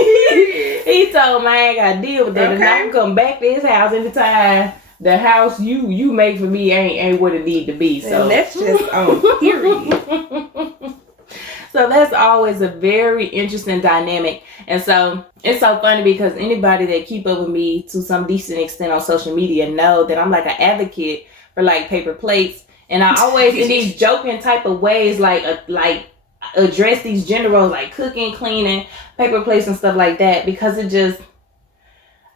He told me I ain't got to deal with that. Okay. And I can come back to his house anytime the house you make for me ain't what it need to be. So and that's just on period. So that's always a very interesting dynamic. And so it's so funny because anybody that keep up with me to some decent extent on social media know that I'm like an advocate for like paper plates. And I always in these joking type of ways like address these gender roles like cooking, cleaning, paper plates and stuff like that, because it just,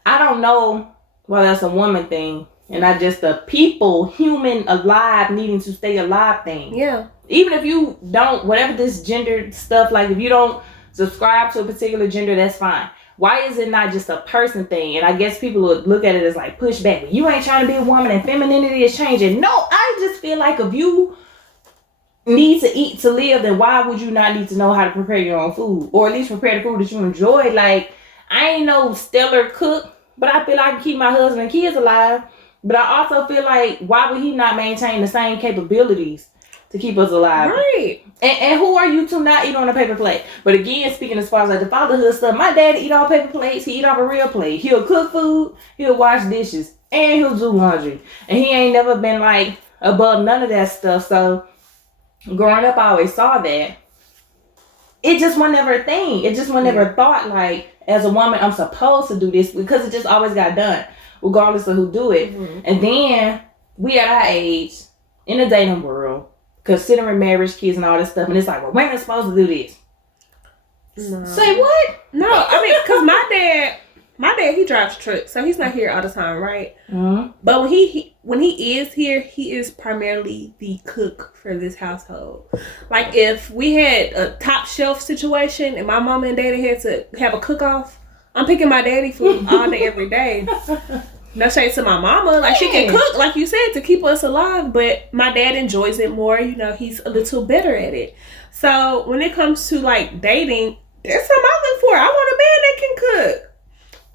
I don't know whether that's a woman thing, and not just a people, human, alive, needing to stay alive thing. Yeah. Even if you don't, whatever this gender stuff, like if you don't subscribe to a particular gender, that's fine. Why is it not just a person thing? And I guess people would look at it as like pushback. You ain't trying to be a woman and femininity is changing. No, I just feel like if you need to eat to live, then why would you not need to know how to prepare your own food? Or at least prepare the food that you enjoy. Like, I ain't no stellar cook, but I feel I can keep my husband and kids alive. But I also feel like, why would he not maintain the same capabilities to keep us alive? Right. And who are you to not eat on a paper plate? But again, speaking as far as like the fatherhood stuff, my dad eat off paper plates. He eat off a real plate. He'll cook food. He'll wash dishes. And he'll do laundry. And he ain't never been like above none of that stuff. So growing up, I always saw that. It just was never a thing. It just was never thought like, as a woman, I'm supposed to do this, because it just always got done, regardless of who do it. Mm-hmm. And then we at our age, in the dating world, considering marriage, kids, and all this stuff, and it's like, well, women are supposed to do this. No. Say what? No, I mean, because my dad, he drives trucks, so he's not here all the time, right? Mm-hmm. But when he is here, he is primarily the cook for this household. Like, if we had a top shelf situation and my mama and daddy had to have a cook-off, I'm picking my daddy food all day, every day. No shade to my mama. Like, she can cook, like you said, to keep us alive, but my dad enjoys it more. You know, he's a little better at it. So when it comes to, like, dating, that's what I look for. I want a man that can cook.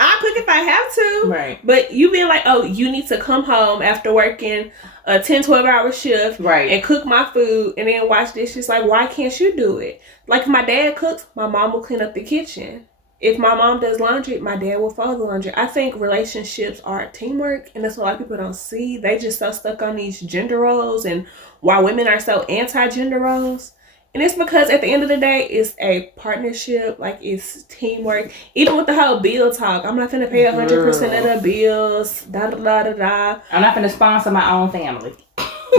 I cook if I have to. Right. But you being like, oh, you need to come home after working a 10, 12-hour shift. Right. And cook my food and then wash dishes. Like, why can't you do it? Like, if my dad cooks, my mom will clean up the kitchen. If my mom does laundry, my dad will fold the laundry. I think relationships are teamwork, and that's what a lot of people don't see. They just so stuck on these gender roles and why women are so anti-gender roles. And it's because at the end of the day, it's a partnership, like it's teamwork. Even with the whole bill talk, I'm not going to pay 100% of the bills, da-da-da-da-da. I'm not going to sponsor my own family.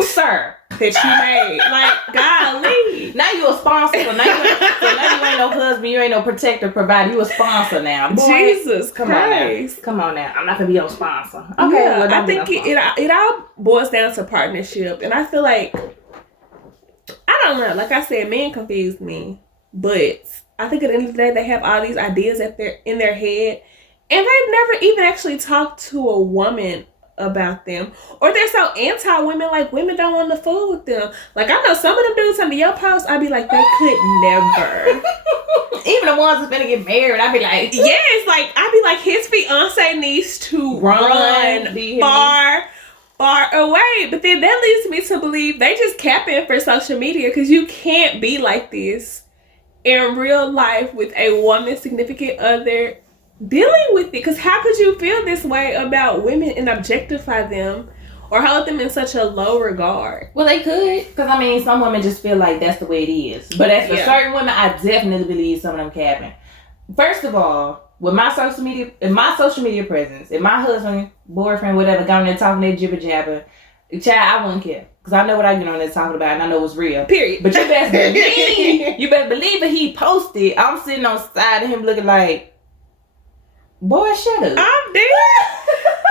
Sir. That you made. Like, golly. Now you a sponsor. So now you ain't no husband. You ain't no protector, provider. You a sponsor now. Boy, Jesus come Christ. on now. Come on now. I'm not going to be your sponsor. Okay. Yeah, well, I think it all boils down to partnership. And I feel like, I don't know. Like I said, men confuse me. But I think at the end of the day, they have all these ideas in their head. And they've never even actually talked to a woman about them, or they're so anti-women, like women don't want to fool with them. Like, I know some of them dudes under your post, I'd be like, they could never. Even the ones that's gonna get married, I'd be like, yes, like I'd be like, his fiance needs to run far away. But then that leads me to believe they just capping for social media, because you can't be like this in real life with a woman's significant other dealing with it. Because how could you feel this way about women and objectify them or hold them in such a low regard? Well, they could, because I mean, some women just feel like that's the way it is. But as for certain women, I definitely believe some of them capping. First of all, with my social media presence, if my husband, boyfriend, whatever, got on there talking that jibber jabber, child, I wouldn't care, because I know what I get on there talking about, and I know it's real. Period. But you best believe it. He posted. I'm sitting on the side of him looking like, boy, shut up. I'm dead.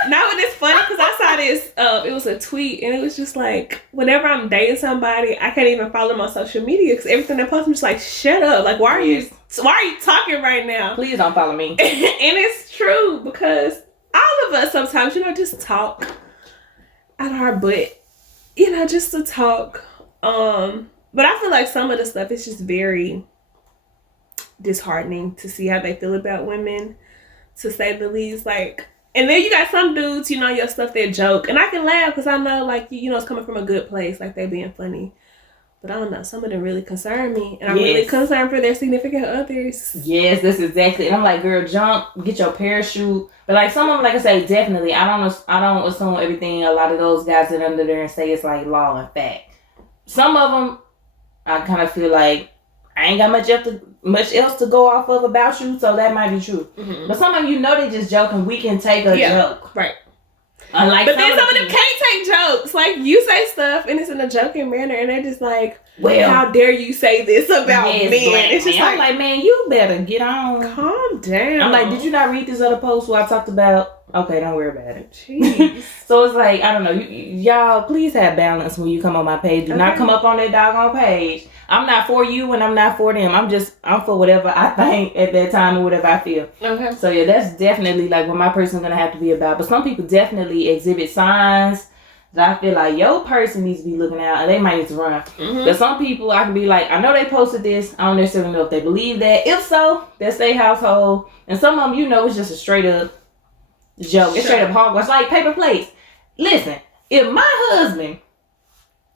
Now, and it's funny because I saw this, it was a tweet, and it was just like, whenever I'm dating somebody, I can't even follow them on social media because everything they post, I'm just like, shut up. Like, why are you talking right now? Please don't follow me. And it's true, because all of us sometimes, just talk out of our butt, just to talk. But I feel like some of the stuff is just very disheartening to see how they feel about women, to say the least. Like, and then you got some dudes, your stuff, they joke, and I can laugh because I know, like, it's coming from a good place, like they being funny. But I don't know, some of them really concern me, and I'm really concerned for their significant others. Yes, that's exactly. And I'm like, girl, jump, get your parachute. But like some of them, like I say, definitely, I don't assume everything a lot of those guys that under there and say it's like law and fact. Some of them, I kind of feel like I ain't got much else to go off of about you, so that might be true. Mm-hmm. But some of them, they just joking. We can take a joke, right? But then some of them can't take jokes. Like, you say stuff and it's in a joking manner, and they're just like, well, how dare you say this about men? It's just I'm like, man, you better get on. Calm down. I'm like, did you not read this other post where I talked about Okay, don't worry about it. Jeez. So it's like, I don't know. Y'all, please have balance when you come on my page. Do not come up on that doggone page. I'm not for you and I'm not for them. I'm for whatever I think at that time or whatever I feel. Okay. So yeah, that's definitely like what my person's gonna have to be about. But some people definitely exhibit signs that I feel like your person needs to be looking out and they might need to run. Mm-hmm. But some people I can be like, I know they posted this. I don't necessarily know if they believe that. If so, that's their household. And some of them, it's just a straight up joke. It's straight up hogwash. Like paper plates. Listen, if my husband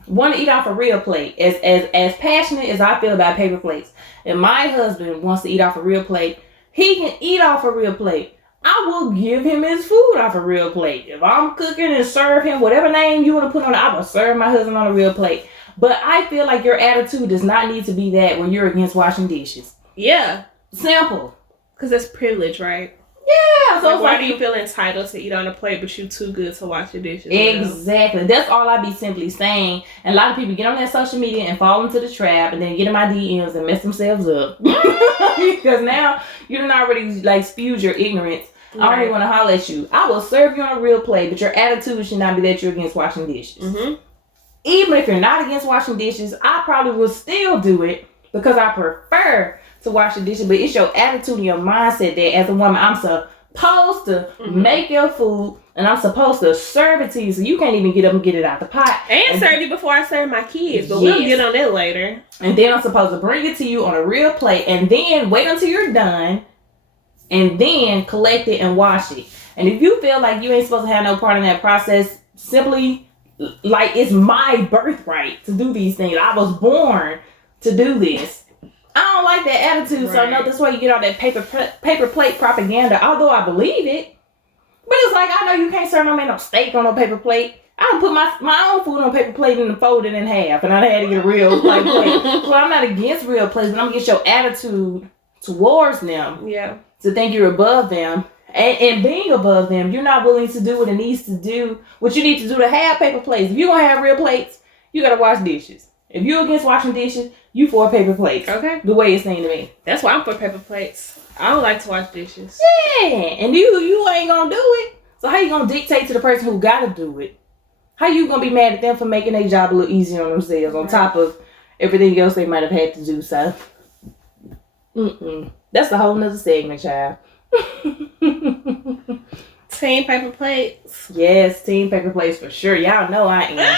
want to eat off a real plate, as passionate as I feel about paper plates, if my husband wants to eat off a real plate, he can eat off a real plate. I will give him his food off a real plate. If I'm cooking and serve him whatever name you want to put on it, I will serve my husband on a real plate. But I feel like your attitude does not need to be that when you're against washing dishes. Yeah. Simple. Because that's privilege, right? Yeah. So like, why do you feel entitled to eat on a plate, but you too good to wash your dishes? Exactly. That's all I be simply saying. And a lot of people get on that social media and fall into the trap and then get in my DMs and mess themselves up. Because now you done already like spewed your ignorance. I don't even want to holler at you. I will serve you on a real plate, but your attitude should not be that you're against washing dishes. Mm-hmm. Even if you're not against washing dishes, I probably will still do it because I prefer to wash the dishes. But it's your attitude and your mindset that as a woman, I'm supposed to make your food and I'm supposed to serve it to you. So you can't even get up and get it out the pot. And serve you before I serve my kids. But we'll get on that later. And then I'm supposed to bring it to you on a real plate and then wait until you're done. And then collect it and wash it. And if you feel like you ain't supposed to have no part in that process, simply like it's my birthright to do these things. I was born to do this. I don't like that attitude, so I know that's why you get all that paper plate propaganda. Although I believe it, but it's like I know you can't serve no steak on no paper plate. I don't put my own food on paper plate and fold it in half, and I had to get a real plate. So I'm not against real plates, but I'm against your attitude towards them. Yeah. To think you're above them. And being above them, you're not willing to do what it needs to do, what you need to do to have paper plates. If you're going to have real plates, you got to wash dishes. If you're against washing dishes, you for paper plates. Okay. The way it seemed to me. That's why I'm for paper plates. I don't like to wash dishes. Yeah. And you ain't going to do it. So how you going to dictate to the person who got to do it? How you going to be mad at them for making their job a little easier on themselves on top of everything else they might have had to do, so. That's a whole nother segment, child. Team paper plates. Yes, team paper plates for sure. Y'all know I am.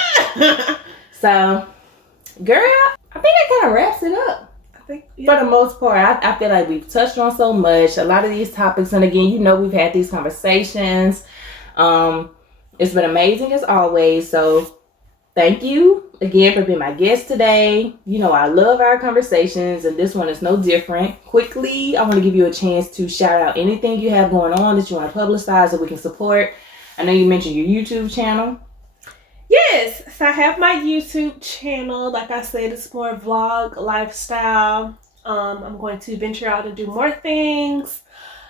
So, girl, I think that kind of wraps it up. I think for the most part, I feel like we've touched on so much. A lot of these topics, and again, we've had these conversations. It's been amazing as always. So, thank you again for being my guest today. I love our conversations, and this one is no different. Quickly, I want to give you a chance to shout out anything you have going on that you want to publicize that we can support. I know you mentioned your YouTube channel. Yes, so I have my YouTube channel. Like I said, it's more vlog lifestyle. I'm going to venture out to do more things.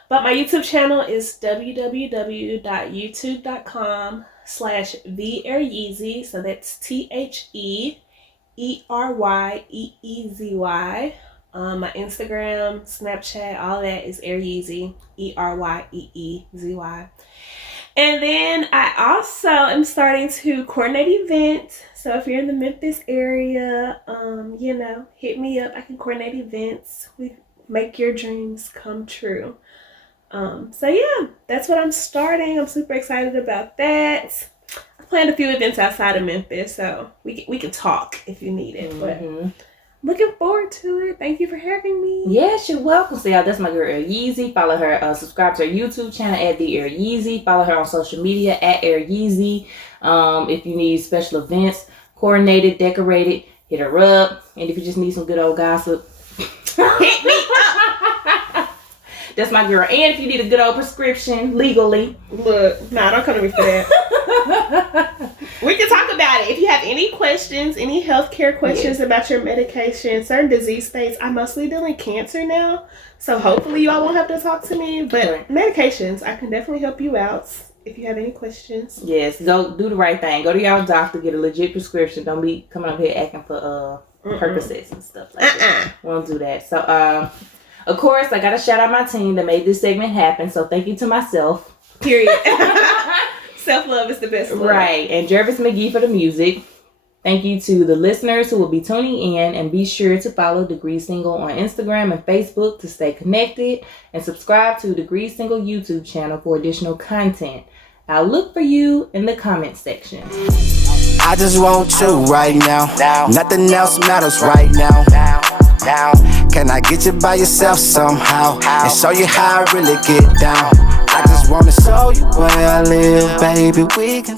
But my YouTube channel is www.youtube.com/TheEryeezy. So that's TheEryeezy. My Instagram, Snapchat, all that is Eryeezy. ERYEEZY. And then I also am starting to coordinate events. So if you're in the Memphis area, hit me up. I can coordinate events. We make your dreams come true. So yeah, that's what I'm starting. I'm super excited about that. I planned a few events outside of Memphis, so we can talk if you need it. But looking forward to it. Thank you for having me. Yes, you're welcome. So, y'all, that's my girl Eryeezy. Follow her. Subscribe to her YouTube channel at The Eryeezy. Follow her on social media at Eryeezy. If you need special events, coordinated, decorated, hit her up. And if you just need some good old gossip, hit me up. That's my girl. And if you need a good old prescription legally, look, don't come to me for that. We can talk about it. If you have any questions, any healthcare questions about your medication, certain disease states, I mostly deal in cancer now. So hopefully you all won't have to talk to me. But medications, I can definitely help you out if you have any questions. Yes, go do the right thing. Go to your doctor, get a legit prescription. Don't be coming up here acting for Percocets and stuff like that. We won't do that. So, of course, I got to shout out my team that made this segment happen. So thank you to myself. Period. Self-love is the best love. Right. And Jervis McGee for the music. Thank you to the listeners who will be tuning in, and be sure to follow Degree Single on Instagram and Facebook to stay connected, and subscribe to Degree Single YouTube channel for additional content. I'll look for you in the comment section. I just want you right now. Nothing else matters right now. Can I get you by yourself somehow and show you how I really get down? I just wanna show you where I live, baby. We can